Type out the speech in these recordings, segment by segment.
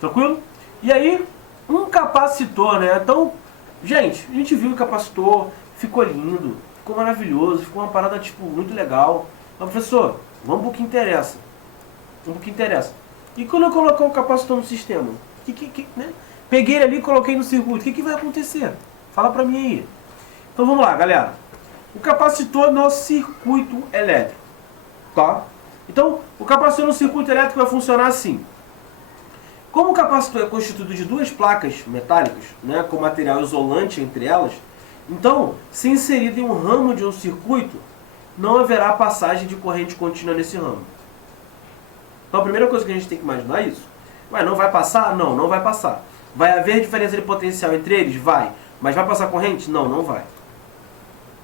Tranquilo? E aí, um capacitor, né? Então, gente, a gente viu o capacitor, ficou lindo, ficou maravilhoso, ficou uma parada, tipo, muito legal. Mas, professor, vamos pro que interessa. Vamos pro que interessa. E quando eu colocar o capacitor no sistema? Né? Peguei ele ali e coloquei no circuito. O que vai acontecer? Fala pra mim aí. Então vamos lá, galera. O capacitor é nosso circuito elétrico. Tá? Então, o capacitor no circuito elétrico vai funcionar assim. Como o capacitor é constituído de duas placas metálicas, né, com material isolante entre elas, então, se inserido em um ramo de um circuito, não haverá passagem de corrente contínua nesse ramo. Então, a primeira coisa que a gente tem que imaginar é isso. Ué, não vai passar? Não, não vai passar. Vai haver diferença de potencial entre eles? Vai. Mas vai passar corrente? Não, não vai.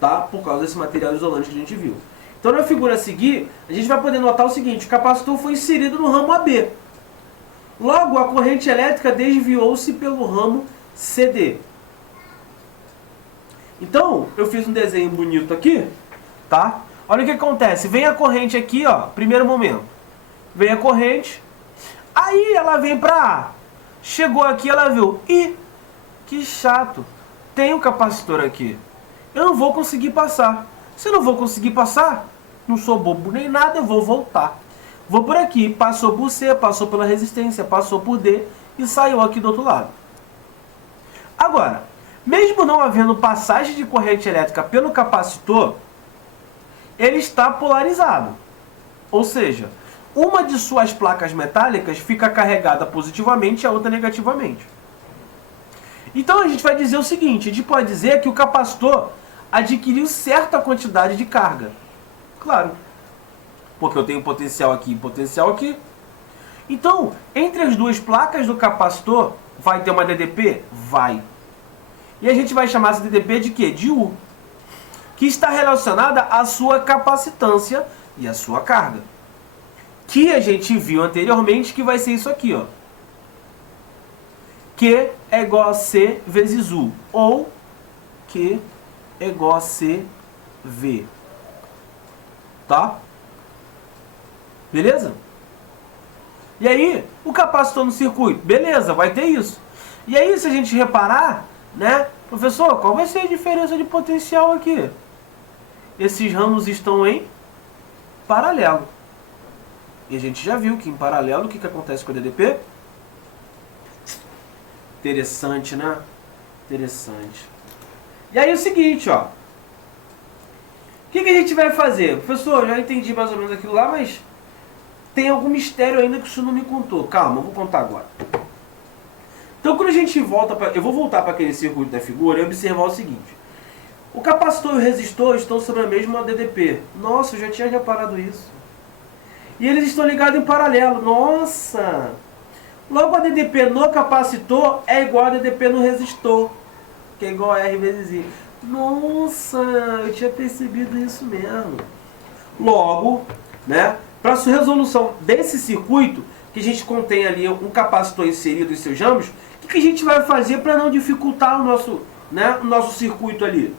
Tá? Por causa desse material isolante que a gente viu. Então, na figura a seguir, a gente vai poder notar o seguinte: o capacitor foi inserido no ramo AB. Logo, a corrente elétrica desviou-se pelo ramo CD. Então, eu fiz um desenho bonito aqui, tá? Olha o que acontece. Vem a corrente aqui, ó, primeiro momento. Vem a corrente, aí ela vem pra A. Chegou aqui, ela viu. Ih, que chato. Tem um capacitor aqui. Eu não vou conseguir passar. Se eu não vou conseguir passar, não sou bobo nem nada, eu vou voltar. Vou por aqui, passou por C, passou pela resistência, passou por D e saiu aqui do outro lado. Agora, mesmo não havendo passagem de corrente elétrica pelo capacitor, ele está polarizado. Ou seja, uma de suas placas metálicas fica carregada positivamente e a outra negativamente. Então a gente vai dizer o seguinte: a gente pode dizer que o capacitor adquiriu certa quantidade de carga. Claro, porque eu tenho potencial aqui e potencial aqui. Então, entre as duas placas do capacitor, vai ter uma DDP? Vai. E a gente vai chamar essa DDP de quê? De U, que está relacionada à sua capacitância e à sua carga. Que a gente viu anteriormente que vai ser isso aqui, ó. Q é igual a C vezes U, ou Q é igual a CV. Tá? Beleza? E aí, o capacitor no circuito? Beleza, vai ter isso. E aí, se a gente reparar, né? Professor, qual vai ser a diferença de potencial aqui? Esses ramos estão em paralelo. E a gente já viu que em paralelo, o que acontece com a DDP? Interessante, né? Interessante. E aí, o seguinte, ó. O que a gente vai fazer? Professor, eu já entendi mais ou menos aquilo lá, mas tem algum mistério ainda que o senhor não me contou. Calma, eu vou contar agora. Então, quando a gente volta para... Eu vou voltar para aquele circuito da figura e observar o seguinte. O capacitor e o resistor estão sobre a mesma DDP. Nossa, eu já tinha reparado isso. E eles estão ligados em paralelo. Nossa! Logo, a DDP no capacitor é igual a DDP no resistor, que é igual a R vezes I. Nossa, eu tinha percebido isso mesmo. Logo, né, para a resolução desse circuito, que a gente contém ali um capacitor inserido em seus ramos, o que a gente vai fazer para não dificultar o nosso circuito ali?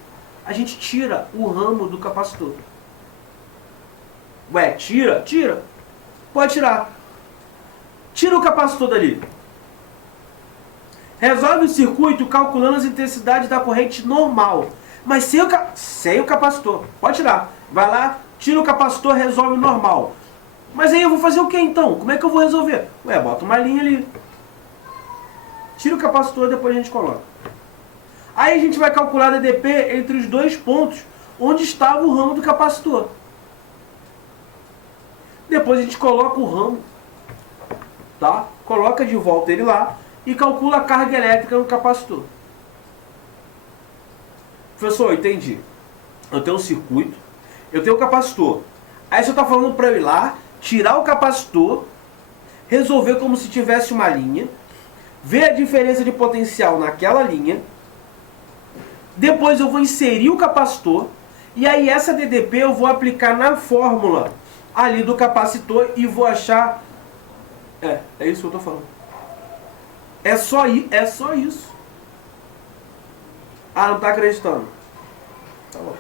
A gente tira o ramo do capacitor. Ué, tira? Tira. Pode tirar. Tira o capacitor dali. Resolve o circuito calculando as intensidades da corrente normal. Mas sem o capacitor. Pode tirar. Vai lá, tira o capacitor, resolve o normal. Mas aí eu vou fazer o que então? Como é que eu vou resolver? Ué, bota uma linha ali. Tira o capacitor e depois a gente coloca. Aí a gente vai calcular a DDP entre os dois pontos onde estava o ramo do capacitor. Depois a gente coloca o ramo, tá? Coloca de volta ele lá e calcula a carga elétrica no capacitor. Professor, eu entendi. Eu tenho um circuito, eu tenho um capacitor. Aí você está falando para eu ir lá, tirar o capacitor, resolver como se tivesse uma linha, ver a diferença de potencial naquela linha, depois eu vou inserir o capacitor, e aí essa DDP eu vou aplicar na fórmula ali do capacitor e vou achar... É isso que eu estou falando. É só isso. Ah, não está acreditando? Tá bom.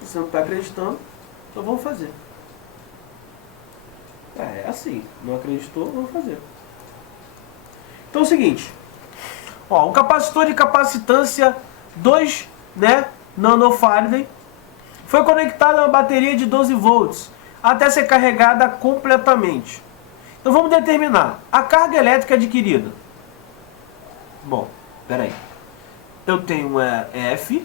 Se você não está acreditando, então vamos fazer. É assim. Não acreditou, vamos fazer. Então é o seguinte, ó, um capacitor de capacitância 2, né, nanofarad foi conectado a uma bateria de 12 volts até ser carregada completamente. Então vamos determinar a carga elétrica adquirida. Bom, peraí. Eu tenho F,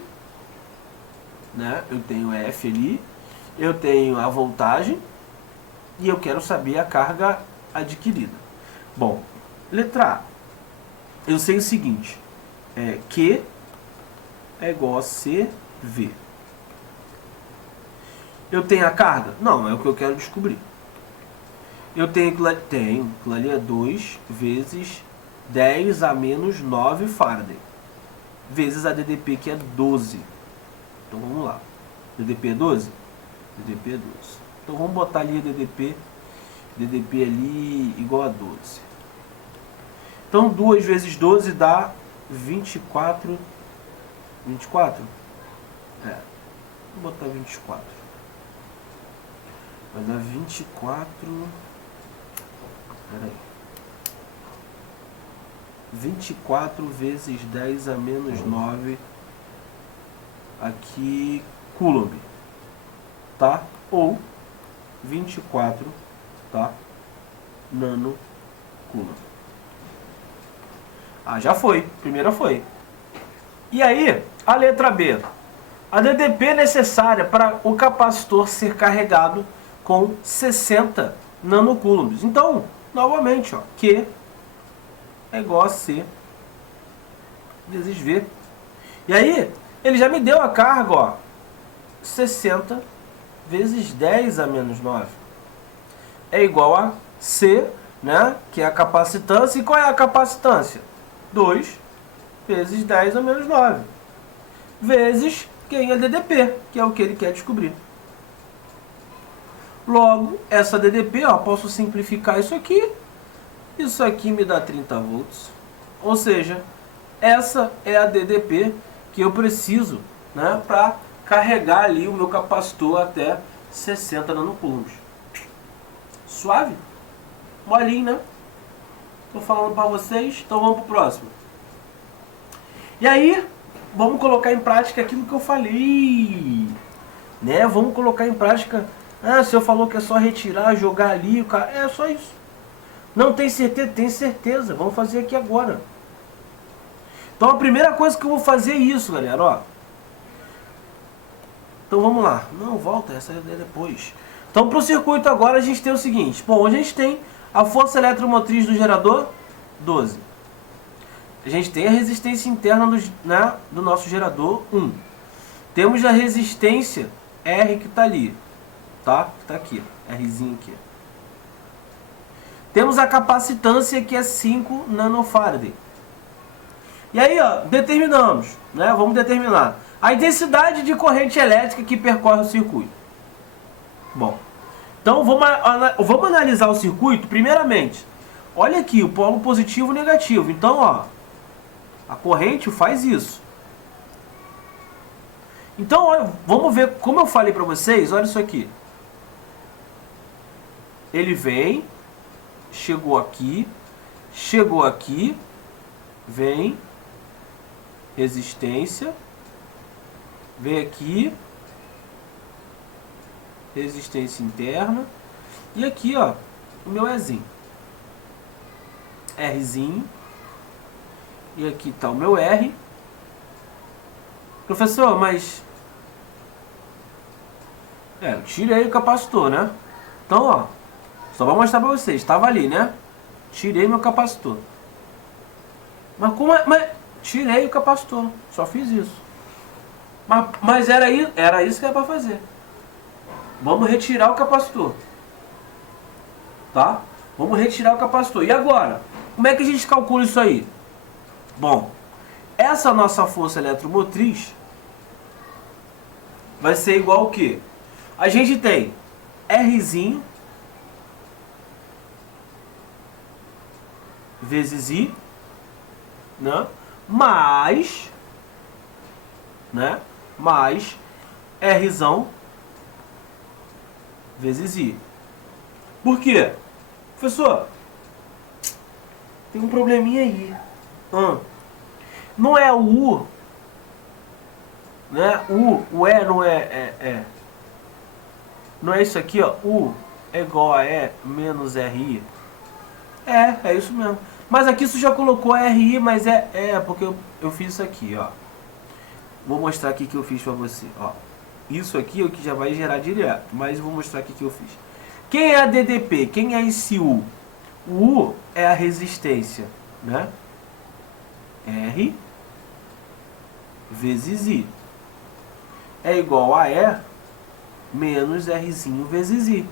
né? Eu tenho F ali, eu tenho a voltagem e eu quero saber a carga adquirida. Bom, letra A. Eu sei o seguinte, Q é igual a CV. Eu tenho a carga? Não, é o que eu quero descobrir. Eu tenho aquilo ali é 2 vezes 10 a menos 9 Faraday, vezes a DDP, que é 12. Então vamos lá. DDP é 12? DDP é 12. Então vamos botar ali a DDP ali igual a 12. Então 2 vezes 12 dá 24. 24? Vou botar 24. Vai dar 24. Peraí. 24 vezes 10 a menos 9 aqui Coulomb, tá? Ou 24, tá? Nano Coulomb. Ah, já foi. Primeira foi. E aí, a letra B. A DDP necessária para o capacitor ser carregado com 60 nanocoulombs. Então, novamente, ó, Q é igual a C vezes V. E aí, ele já me deu a carga, ó, 60 vezes 10 a menos 9. É igual a C, né, que é a capacitância. E qual é a capacitância? 2 vezes 10 a menos 9. Vezes quem é DDP, que é o que ele quer descobrir. Logo, essa DDP, ó, posso simplificar isso aqui. Isso aqui me dá 30 volts. Ou seja, essa é a DDP que eu preciso, né, para carregar ali o meu capacitor até 60 nanocoulombs. Suave? Molinho, né? Tô falando para vocês, então vamos pro próximo. E aí, vamos colocar em prática aquilo que eu falei, né? Vamos colocar em prática. Ah, o senhor falou que é só retirar, jogar ali, o cara... É só isso. Não tem certeza? Tem certeza. Vamos fazer aqui agora. Então a primeira coisa que eu vou fazer é isso, galera, ó. Então vamos lá. Não, volta, essa é depois. Então pro circuito agora a gente tem o seguinte. Bom, a gente tem a força eletromotriz do gerador, 12. A gente tem a resistência interna do nosso gerador, 1. Temos a resistência R que está ali. Tá? Tá aqui, Rzinho aqui. Temos a capacitância que é 5 nanofarad. E aí, ó, determinamos, né? Vamos determinar a intensidade de corrente elétrica que percorre o circuito. Bom, então vamos analisar o circuito primeiramente. Olha aqui, o polo positivo e negativo. Então, ó, a corrente faz isso. Então, olha, vamos ver, como eu falei para vocês, olha isso aqui. Ele vem, chegou aqui, vem, resistência, vem aqui, resistência interna, e aqui, ó, o meu Ezinho, Rzinho, e aqui está o meu R. Professor, mas... eu tirei o capacitor, né? Então, ó, só vou mostrar pra vocês. Estava ali, né? Tirei meu capacitor. Mas como é... Mas tirei o capacitor. Só fiz isso. Mas era isso que era pra fazer. Vamos retirar o capacitor. Tá? Vamos retirar o capacitor. E agora? Como é que a gente calcula isso aí? Bom, essa nossa força eletromotriz vai ser igual ao quê? A gente tem Rzinho vezes I, né? Mais Rzão vezes I. Por quê? Professor, tem um probleminha aí. Não é o U, né? O E não é. Não é isso aqui, ó. U é igual a E menos RI. É isso mesmo. Mas aqui você já colocou RI, mas porque eu fiz isso aqui, ó. Vou mostrar aqui que eu fiz pra você, ó. Isso aqui é o que já vai gerar direto, mas eu vou mostrar aqui que eu fiz. Quem é a DDP? Quem é esse U? O U é a resistência, né? R vezes I é igual a E menos Rzinho vezes I.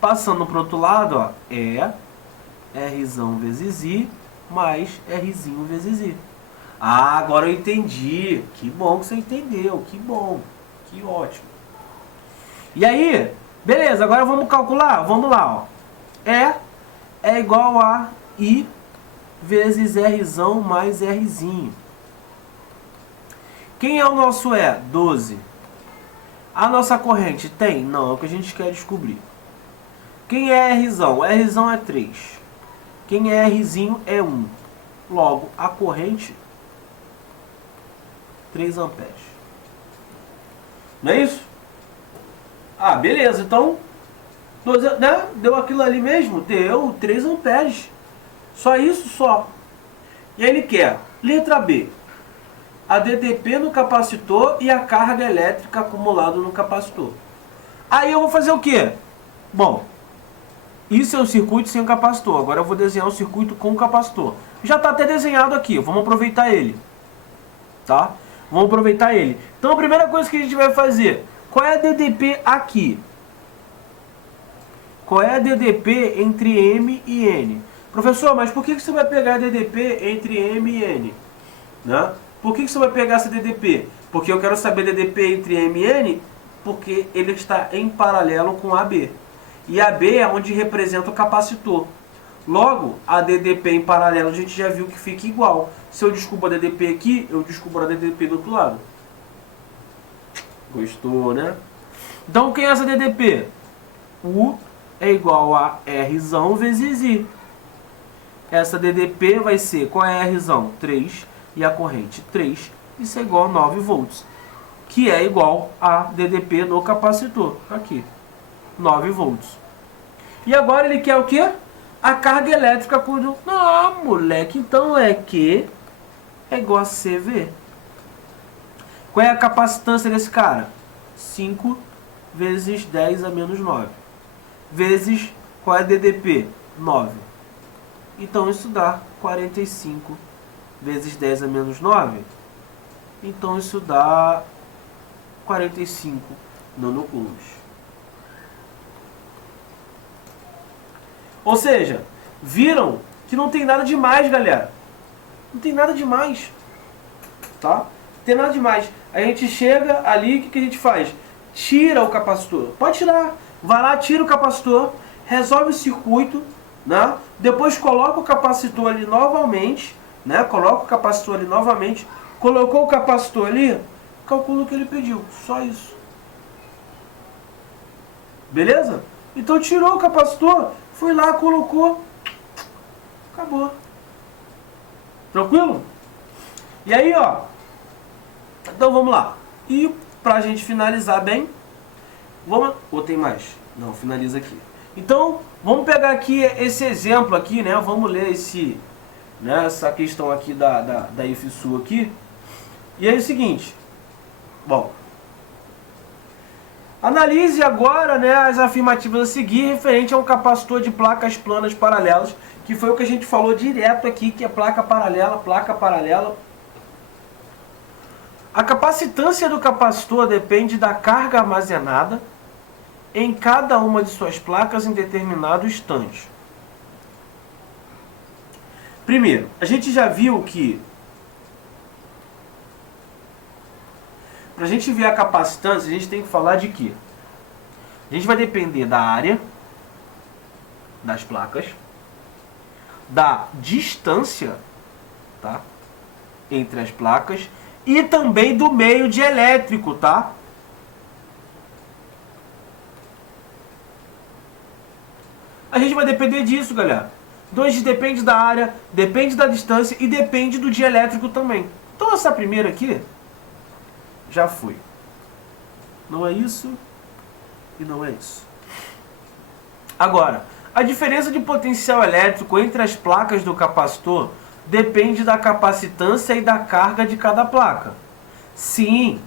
Passando para o outro lado, ó, Rzão vezes I mais Rzinho vezes I. Ah, agora eu entendi. Que bom que você entendeu. Que bom. Que ótimo. E aí, beleza, agora vamos calcular. Vamos lá, ó. É igual a I vezes Rzão mais Rzinho. Quem é o nosso E? 12. A nossa corrente tem? Não, é o que a gente quer descobrir. Quem é Rzão? Rzão é 3. Quem é Rzinho é 1. Logo, a corrente, 3 amperes. Não é isso? Ah, beleza. Então, 12, né? Deu aquilo ali mesmo? Deu 3 amperes. Só isso, só. E aí ele quer, letra B, a DDP no capacitor e a carga elétrica acumulada no capacitor. Aí eu vou fazer o quê? Bom, isso é um circuito sem capacitor. Agora eu vou desenhar um circuito com capacitor. Já está até desenhado aqui. Vamos aproveitar ele. Tá? Vamos aproveitar ele. Então a primeira coisa que a gente vai fazer. Qual é a DDP aqui? Qual é a DDP entre M e N? Professor, mas por que você vai pegar a DDP entre M e N? Né? Por que você vai pegar essa DDP? Porque eu quero saber DDP entre M e N, porque ele está em paralelo com AB. E AB é onde representa o capacitor. Logo, a DDP em paralelo a gente já viu que fica igual. Se eu descubro a DDP aqui, eu descubro a DDP do outro lado. Gostou, né? Então, quem é essa DDP? U é igual a Rzão vezes I. Essa DDP vai ser, qual é a Rzão? 3. E a corrente 3. Isso é igual a 9 volts. Que é igual a DDP no capacitor. Aqui. 9 volts. E agora ele quer o quê? A carga elétrica quando... Ah, moleque, então é Q é igual a CV. Qual é a capacitância desse cara? 5 vezes 10 a menos 9. Vezes, qual é a DDP? 9. Então isso dá 45 vezes 10 a menos 9. Então isso dá 45 nanocoulombs. Ou seja, viram que não tem nada demais, galera. Não tem nada demais. Tá? Não tem nada demais. A gente chega ali, o que a gente faz? Tira o capacitor. Pode tirar. Vai lá, tira o capacitor, resolve o circuito, né? Depois coloca o capacitor ali novamente, né? Coloca o capacitor ali novamente. Colocou o capacitor ali, calcula o que ele pediu. Só isso. Beleza? Então tirou o capacitor, foi lá, colocou, acabou. Tranquilo? E aí, ó. Então vamos lá. E pra gente finalizar bem, vamos... Ou tem mais? Não, finaliza aqui. Então, vamos pegar aqui esse exemplo aqui, né? Vamos ler esse, né, essa questão aqui da IFSU aqui. E é o seguinte. Bom, analise agora, né, as afirmativas a seguir referente a um capacitor de placas planas paralelas, que foi o que a gente falou direto aqui, que é placa paralela, placa paralela. A capacitância do capacitor depende da carga armazenada em cada uma de suas placas em determinado instante. Primeiro, a gente já viu que para a gente ver a capacitância, a gente tem que falar de quê? A gente vai depender da área das placas, da distância, tá, entre as placas e também do meio dielétrico, tá? A gente vai depender disso, galera. 2 depende da área, depende da distância e depende do dielétrico também. Então essa primeira aqui já foi. Não é isso e não é isso. Agora, a diferença de potencial elétrico entre as placas do capacitor depende da capacitância e da carga de cada placa. Sim,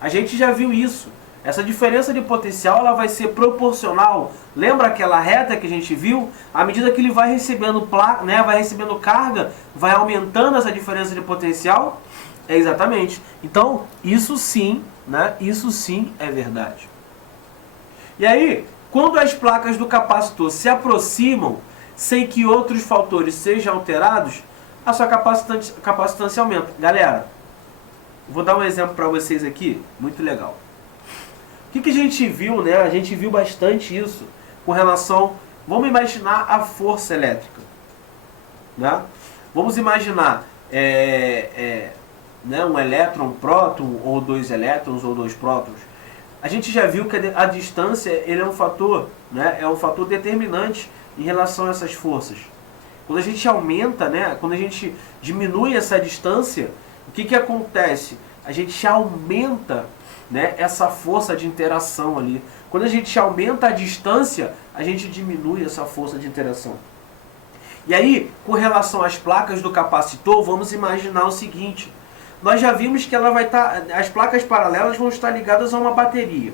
a gente já viu isso. Essa diferença de potencial ela vai ser proporcional. Lembra aquela reta que a gente viu? À medida que ele vai recebendo vai recebendo carga, vai aumentando essa diferença de potencial? É exatamente. Então, isso sim, isso sim é verdade. E aí, quando as placas do capacitor se aproximam, sem que outros fatores sejam alterados, a sua capacitância aumenta. Galera, vou dar um exemplo para vocês aqui, muito legal. O que a gente viu, A gente viu bastante isso com relação... Vamos imaginar a força elétrica. Vamos imaginar um elétron, um próton, ou 2 elétrons, ou 2 prótons. A gente já viu que a distância ele é um fator, é um fator determinante em relação a essas forças. Quando a gente aumenta, quando a gente diminui essa distância, o que acontece? A gente aumenta essa força de interação ali. Quando a gente aumenta a distância, a gente diminui essa força de interação. E aí, com relação às placas do capacitor, vamos imaginar o seguinte. Nós já vimos que ela vai estar, as placas paralelas vão estar ligadas a uma bateria.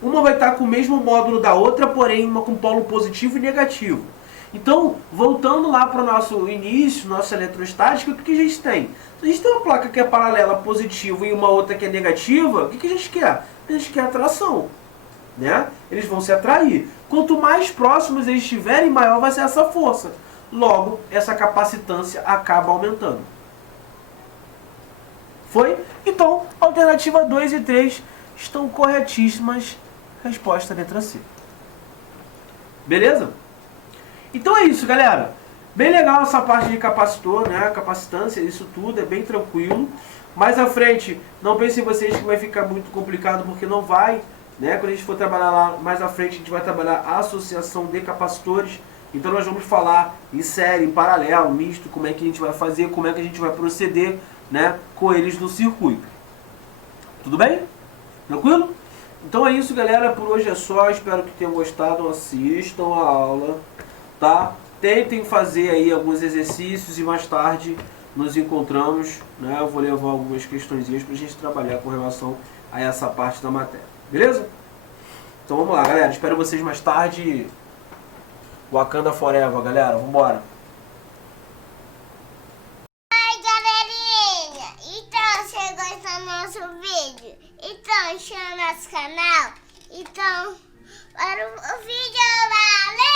Uma vai estar com o mesmo módulo da outra, porém uma com polo positivo e negativo. Então, voltando lá para o nosso início, nossa eletrostática, o que a gente tem? Se a gente tem uma placa que é paralela positiva e uma outra que é negativa, o que a gente quer? A gente quer atração. Eles vão se atrair. Quanto mais próximos eles estiverem, maior vai ser essa força. Logo, essa capacitância acaba aumentando. Foi? Então, alternativa 2 e 3 estão corretíssimas. Resposta letra C. Beleza? Então é isso, galera. Bem legal essa parte de capacitor, capacitância, isso tudo é bem tranquilo. Mais à frente, não pensem vocês que vai ficar muito complicado, porque não vai. Quando a gente for trabalhar lá mais à frente, a gente vai trabalhar a associação de capacitores. Então nós vamos falar em série, em paralelo, misto, como é que a gente vai fazer, como é que a gente vai proceder com eles no circuito. Tudo bem? Tranquilo? Então é isso, galera. Por hoje é só. Espero que tenham gostado. Assistam a aula, tá? Tentem fazer aí alguns exercícios e mais tarde nos encontramos. Eu vou levar algumas questõezinhas pra gente trabalhar com relação a essa parte da matéria. Beleza? Então vamos lá, galera. Espero vocês mais tarde. Wakanda Forever, galera. Vambora. Do nosso vídeo, então chama nosso canal, então para o vídeo, valeu!